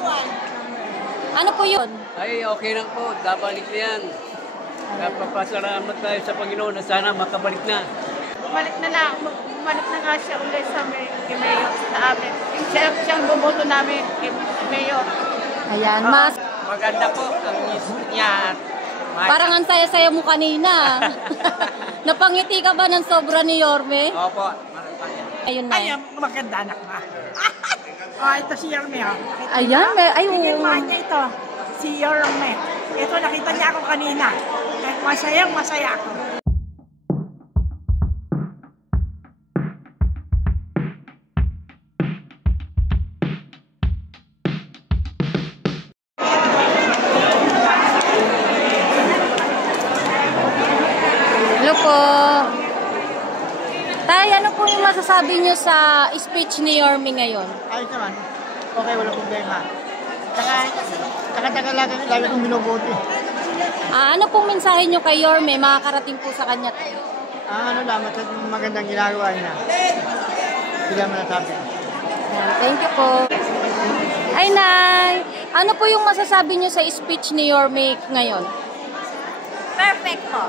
Galing. Ano po yun? Ay, okay lang po. Babalik na yan. Napapasalamat tayo sa Panginoon na sana makabalik na. Bumalik na nga siya ulit sa Mayor sa amin. Siyang bumoto namin kay Mayor. Ayan, mas. Maganda po ang news niya. Parang ang saya-saya mo kanina. Napangiti ka ba ng sobra ni Yorme? Opo. Ayun na. Ay, maganda anak na. Ito si Yorme. Ayan, ay Yung niya ito, si Yorme. Ito, nakita niya ako kanina. Masaya ako. Hello po. Tay, ano po yung masasabi niyo sa speech ni Yorme ngayon? Ayos naman. Okay, wala problema. Taga lagi kong binubuti. Ano pong mensahe niyo kay Yorme? Makakarating po sa kanya. Ano lang, magandang ginagawa niya. Hindi naman nasabi. Thank you po. Ay, Nay. Ano po yung masasabi niyo sa speech ni Yorme ngayon? Perfect po.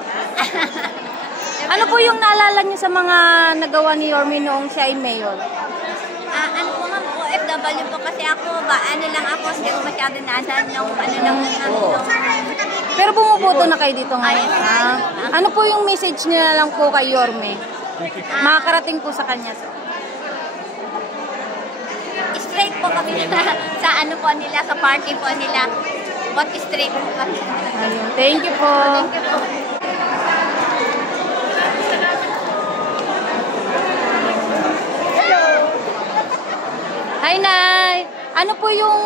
Ano po yung naalala niyo sa mga nagawa ni Yorme noong siya ay mayor? Ano po ma'am, OFW po kasi ako, ano lang ako, hindi ko masyado naasan nung Pero bumuboto na kayo dito ngayon. Ano po yung message niyo na lang po kay Yorme? Makakarating po sa kanya. Straight po kami sa ano po nila, sa party po nila. But straight po kami. Thank you po. Thank you po. Hi, Nay. Ano po yung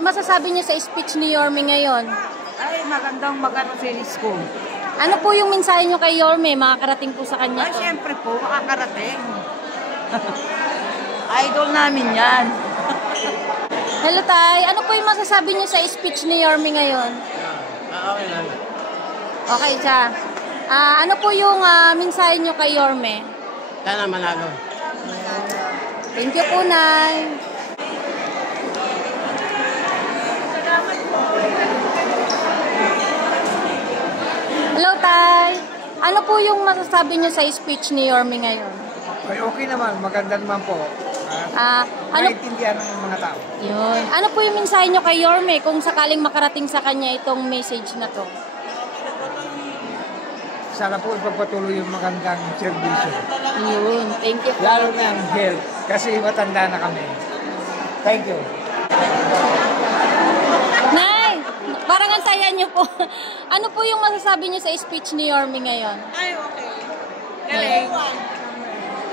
masasabi niyo sa speech ni Yorme ngayon? Ay, magandang magano sa school. Ano po yung mensahe niyo kay Yorme? Makakarating po sa kanya Ay, to. siyempre po, makakarating. Idol namin yan. Hello, Tay. Ano po yung masasabi niyo sa speech ni Yorme ngayon? Okay lang. Okay, siya. Ano po yung mensahe niyo kay Yorme? Sana manalo. Thank you po, Nay. Hello, Tay. Ano po yung masasabi niyo sa speech ni Yorme ngayon? Ay, okay naman, maganda naman po. Ano, Maintindihan ng mga tao. yun. Ano po yung mensahe niyo kay Yorme kung sakaling makarating sa kanya itong message na to? Sana po ipagpatuloy yung magandang servisyo. Yun. Thank you po. Lalo na ang health, kasi matanda na kami. Thank you. Nay, parang ang saya niyo po. Ano po yung masasabi niyo sa speech ni Yorme ngayon? Ay, okay. Galing.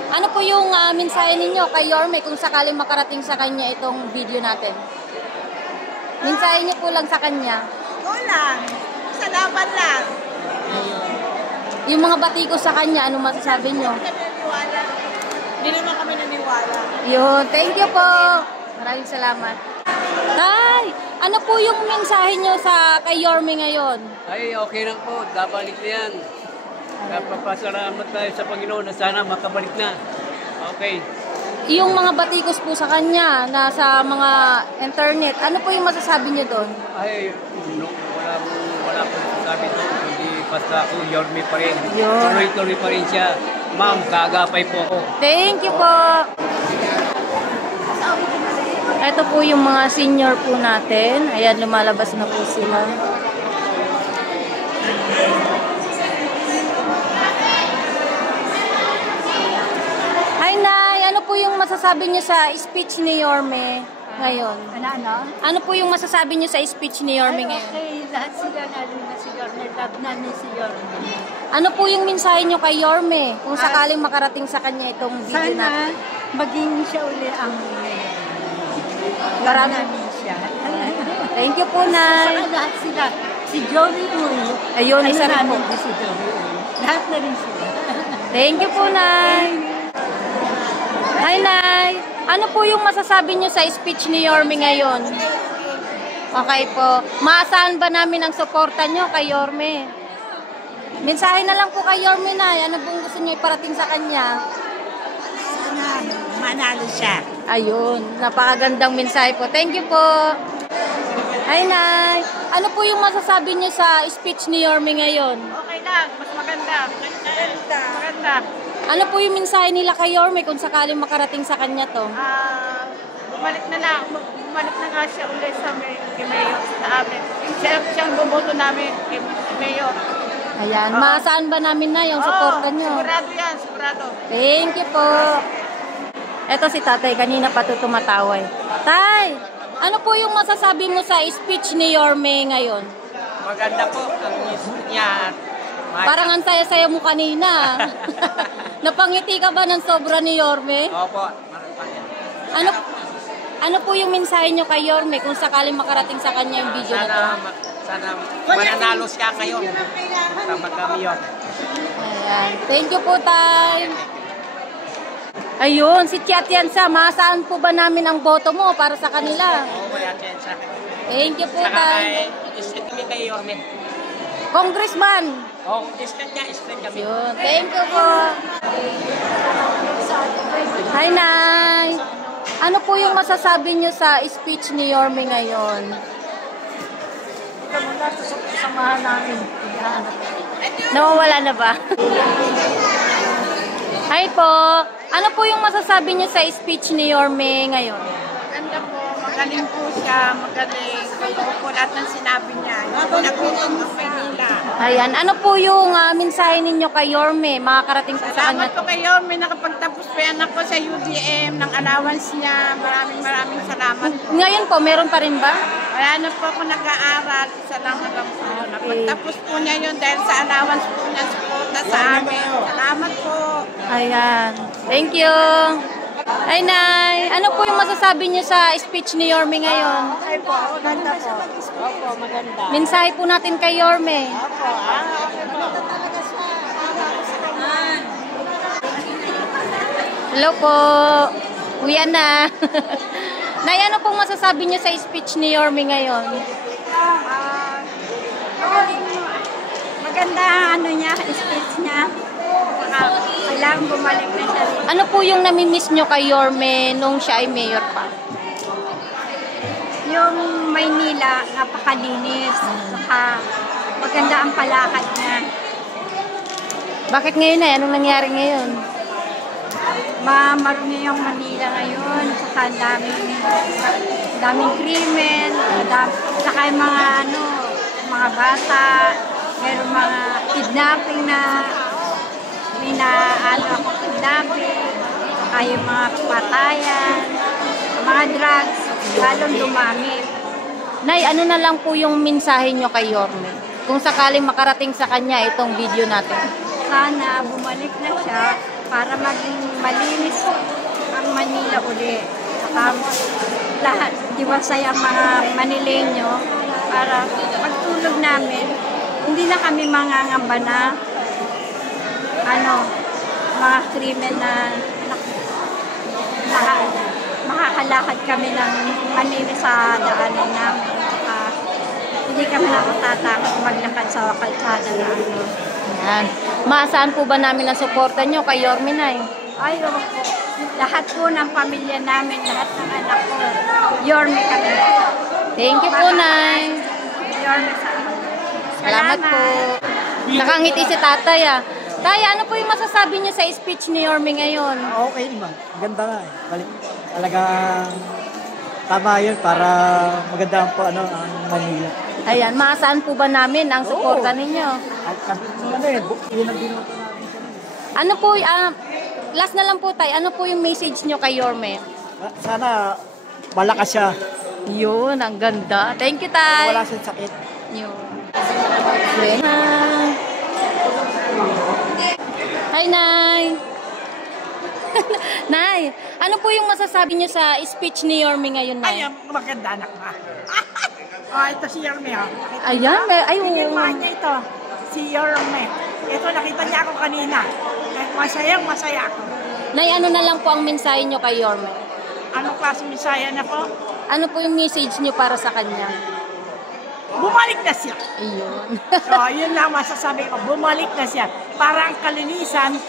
Ano po yung mensahe ninyo kay Yorme kung sakaling makarating sa kanya itong video natin? Mensahe niyo po lang sa kanya. Lang. Salamat lang. Yung mga batikos sa kanya, ano masasabi niyo? Hindi naman kami naniwala. Yun, thank you po. Maraming salamat. Tay, ano po yung mensahe niyo sa kay Yorme ngayon? Ay, okay lang po. Babalik na yan. Napapasalamat tayo sa Panginoon na sana makabalik na. Okay. Yung mga batikos po sa kanya na sa mga internet, ano po yung masasabi niyo doon? Ay, wala po sabi doon. Hindi basta ako, Yorme pa rin. Yun. Tuloy-tuloy pa rin siya. Ma'am, kaagapay po ako. Thank you po. Ito po yung mga senior po natin. Ayan, lumalabas na po sila. Hi, Nay. Ano po yung masasabi niyo sa speech ni Yorme ngayon? Ano po yung masasabi niyo sa speech ni Yorme ngayon? Okay, lahat sila lalo na si Yorme. Love namin si Yorme. Ano po yung mensahe niyo kay Yorme kung sakaling makarating sa kanya itong video natin? Maging siya uli ang Namin siya. Thank you po, Nay. Saka lahat sila. Si Joey Uy. Ayun, isa rin po. Si Joey Uy. Lahat na rin sila. Thank you po, Nay. Hi, Nay. Ano po yung masasabi niyo sa speech ni Yorme ngayon? Okay po. Maasahan ba namin ang suporta niyo kay Yorme? Mensahe na lang po kay Yorme, Nay. Ano pong gusto niyo iparating sa kanya? Sana manalo siya. Ayun. Napakagandang mensahe po. Thank you po. Hi, Nay. Ano po yung masasabi niyo sa speech ni Yorme ngayon? Okay lang, mas maganda. Maganda. Ano po yung mensahe nila kay Yorme kung sakaling makarating sa kanya to? Bumalik na nga siya ulit sa kay Mayor sa amin. Siyang bumoto namin kay Mayor. Ayan, maasahan ba namin na yung suporta niyo? Sigurado yan, sigurado. Thank you po. Eto si tatay, kanina pa ito tumataway. Tay, ano po yung masasabi mo sa speech ni Yorme ngayon? Maganda po ang speech niya. Parang ang saya-saya mo kanina. Napangiti ka ba ng sobra ni Yorme? Opo. Ano po yung mensahe nyo kay Yorme kung sakaling makarating sa kanya yung video na to? Sana mananalo siya ngayon. Tama kami yun. Ayan. Thank you po, Tay. Ayun, si Tiatiansa, maasahan po ba namin ang boto mo para sa kanila? Oo, kaya Tiansa. Thank you po, Saka Tay. istraight kami kay Yorme. Congressman. Oo, istraight kami. Yun. Thank you po. Hi, Nay. Ano po yung masasabi nyo sa speech ni Yorme ngayon? Samahan namin. Nawawala na ba? Hi po. Ano po yung masasabi nyo sa speech ni Yorme ngayon? Maganda po, magaling po siya, magaling. Totoo po lahat ng sinabi niya. Nakulang ang Manila. Ayan. Ano po yung mensahe ninyo kay Yorme? Makakarating po sa kanya. Salamat po kayo. May nakapagtapos po yan ako sa UDM ng allowance niya. Maraming salamat po. Ngayon po, meron pa rin ba? Wala na po ako nag-aaral. Isa lang po. Napagtapos po niya yun dahil sa allowance po niya suporta sa amin. Salamat po. Ayan. Thank you. Ay, Nay. Ano po yung masasabi niyo sa speech ni Yorme ngayon? Okay po. Maganda po. Opo, maganda. Mensahe po natin kay Yorme. Opo. Maganda talaga siya. Hello po. Uwi na. Nay, ano pong masasabi niyo sa speech ni Yorme ngayon? Maganda ano niya, speech niya. Kailangan bumalik na siya rin. Ano po yung namimiss niyo kay Yorme nung siya ay mayor pa? Yung Maynila, napakalinis. Saka maganda ang palakad niya. Bakit ngayon na? Anong nangyari ngayon? Marami yung Manila ngayon. Saka daming krimen. Saka yung mga bata. Meron mga kidnapping na ako kidnapping. Saka yung mga patayan. Mga drugs. Lalong dumami. Nay, ano na lang po yung mensahe niyo kay Yorme? Kung sakaling makarating sa kanya itong video natin. Sana bumalik na siya para maging malinis ang Manila uli. Saka lahat, diwasay ang mga Manileño para pagtulog namin, hindi na kami mangangamba na mga krimen na makakalakad kami ng malinis sa daanan namin. Saka hindi kami nakatatakot maglakad sa kalsada na Yan. Maasahan po ba namin ang suporta niyo kay Yorme, Nay? Ay, po. Lahat po ng pamilya namin, lahat ng anak ko, Yorme kami. Thank you po, Nay. Yorme sa amin. Salamat po. Nakangiti si tatay, Tay, ano po yung masasabi niyo sa speech ni Yorme ngayon? Okay naman. Ganda nga eh. Balik. Talagang tama yun para maganda po ang Manila. Ayan, maasahan po ba namin ang suporta ninyo? At kasi yun ang binoto namin. Ano po, last na lang po, Tay, ano po yung message niyo kay Yorme? Sana malakas siya. Yun, ang ganda. Thank you, Tay. Wala siyang sakit. Yun. Hi, Nay. Nay, ano po yung masasabi niyo sa speech ni Yorme ngayon, Nay? Ay, maganda anak ma. Ito si Yorme. Ayan, ay, Tingin oo. mo niya ito. Si Yorme. Ito, nakita niya ako kanina. Masaya ako. Nay, ano na lang po ang mensahe niyo kay Yorme? Anong klase misaya na ko? Ano po yung message niyo para sa kanya? Bumalik na siya. Ayun. So, yun lang masasabi ko. Bumalik na siya. Para ang kalinisan,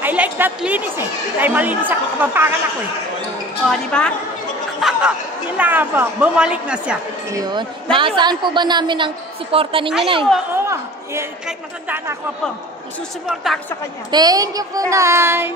I like that linis eh. Dahil malinis ako, kapapangan ako eh. O, di ba? Yun lang nga po, bumalik na siya. Yun. Maasahan po ba namin ang suporta ninyo, Ay, Nay? oo. Kahit matanda na ako po, susuporta ako sa kanya. Thank you po, Nay.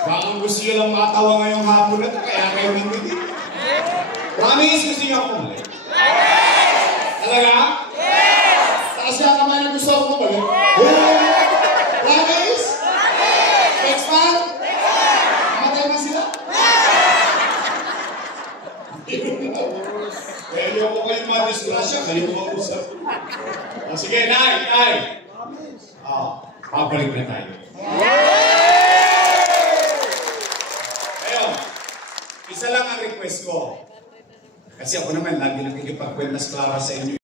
Baka gusto nyo lang matawa ngayong hapon na ito, kaya kayo nandito. Promise, gusto nyo ako bumalik? Talaga? Taas niya kamay na gusto ako bumalik? Promise? Next month? Mamatay na sila? Kaya nyo ako kayo madisgrasya, kayo mag-usap. O sige, Nay! Pabalik na tayo. Ngayon, isa lang ang request ko. Kasi ako naman, lagi nakikipagkwentas Clara sa inyo.